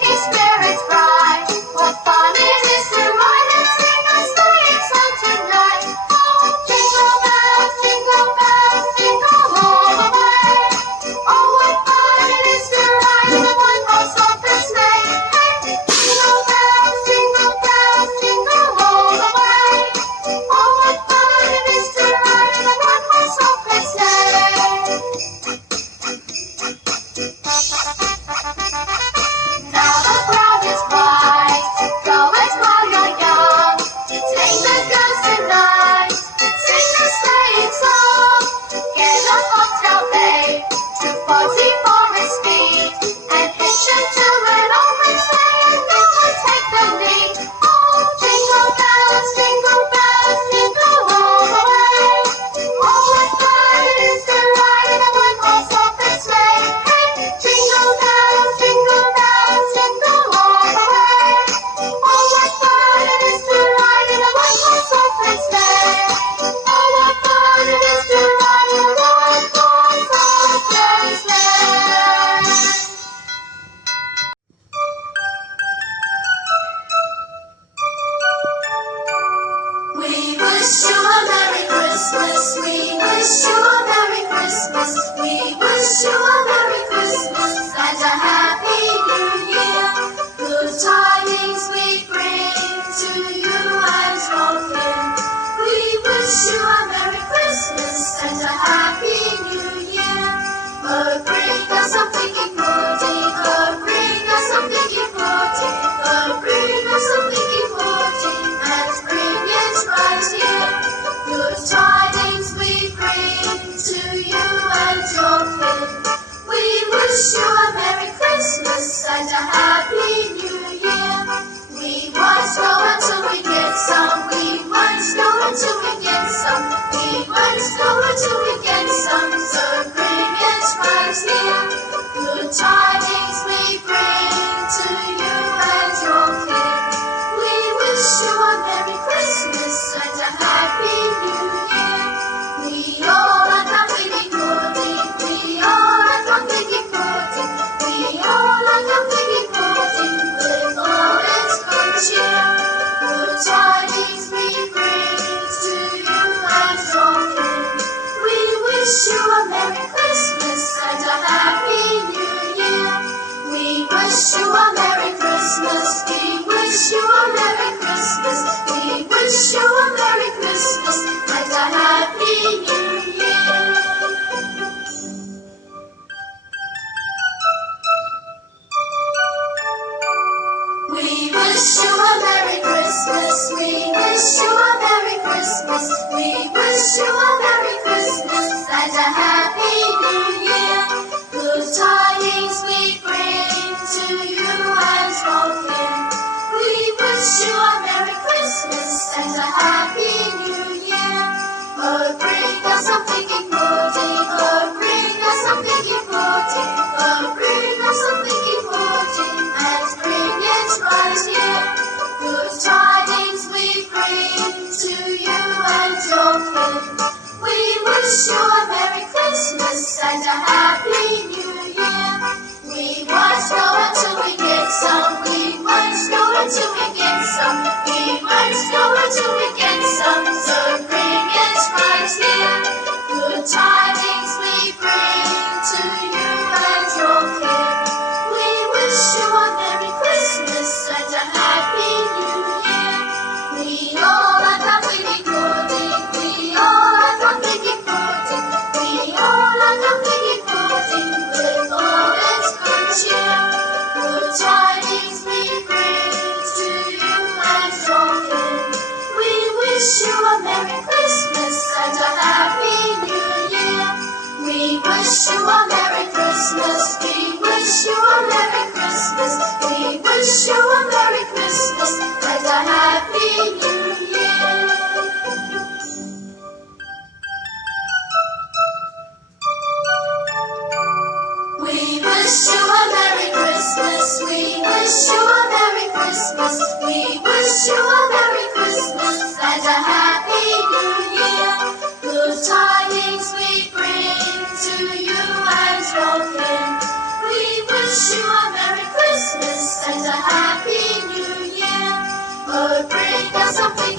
keep spirits bright. What fun it is to ride and sing a sleighing song tonight. Oh, jingle bells, jingle all the way. Oh, what fun it is to ride in a one-horse open sleigh. Hey, jingle bells, jingle all the way. Oh, what fun it is to ride in a one-horse open sleigh. Now the crowd is bright, go as while you're young. Take the girls tonight, sing the sleighing song. Get a hotel babe to 40 Forest speed, and hitch her to an open sleigh, and you will take the lead. Oh, jingle bells, jingle all the way. Oh, what fun it is to ride in a one-horse open sleigh. Hey, jingle bells, jingle all the way. Oh, what fun it is to ride in a one-horse open sleigh. Oh, what fun it is to ride in a one-horse open sleigh. We wish you a Merry Christmas. We wish you a Merry Christmas. We wish you a Merry Christmas and a Happy New Year. Good tidings we bring to you and your kin. We wish you a Merry Christmas and a Happy New Year. Oh, bring us some figgy pudding. Oh, bring us some figgy pudding. Oh, bring us some figgy pudding and bring it right here. Good tidings we bring to you and your kin. We wish you a Merry Christmas and a Happy New Year. We won't go until we get some. We won't go until we get some. We won't go until we get some. So bring it right here. Good tidings we bring to you and your kin. We wish you a Merry Christmas and a Happy New Year. We all like a figgy pudding. We all like a figgy pudding. We all like a figgy pudding with all its good cheer. Good tidings we bring to you and your kin. We wish you a Merry Christmas and a Happy New Year. We wish you a Merry Christmas. We wish you a Merry Christmas. We wish you a Merry Christmas and a Happy New Year. We wish you a Merry Christmas. We wish you a Merry Christmas. We wish you a Merry Christmas and a Happy New Year. Good tidings we bring to you and your kin. We wish you a Merry Christmas and a Happy New Year. Oh, bring us some figgy pudding. Oh, bring us some figgy pudding. Oh, bring us some figgy pudding and bring it right here. Good tidings we bring to you and your kin. We wish you a Merry Christmas and a Happy New Year. We won't go until we get some. We won't go until we get some. We won't go until we get some. So bring it right here. Good tidings we bring to you and your kin. We wish you a Merry Christmas and a Happy New Year. We all like a figgy pudding. We all like a figgy pudding. We all like a figgy pudding with all its good cheer. Good tidings we bring to you and your kin. We wish you a Merry Christmas and a Happy New Year. We wish you a Merry Christmas. We wish you a Merry Christmas. We wish you a Merry Christmas and a Happy New Year. We wish you a Merry Christmas. We wish you a Merry Christmas. We wish you a Merry Christmas and a Happy New Year. Good tidings we bring to you and your kin. We wish you a Merry Christmas and would bring us something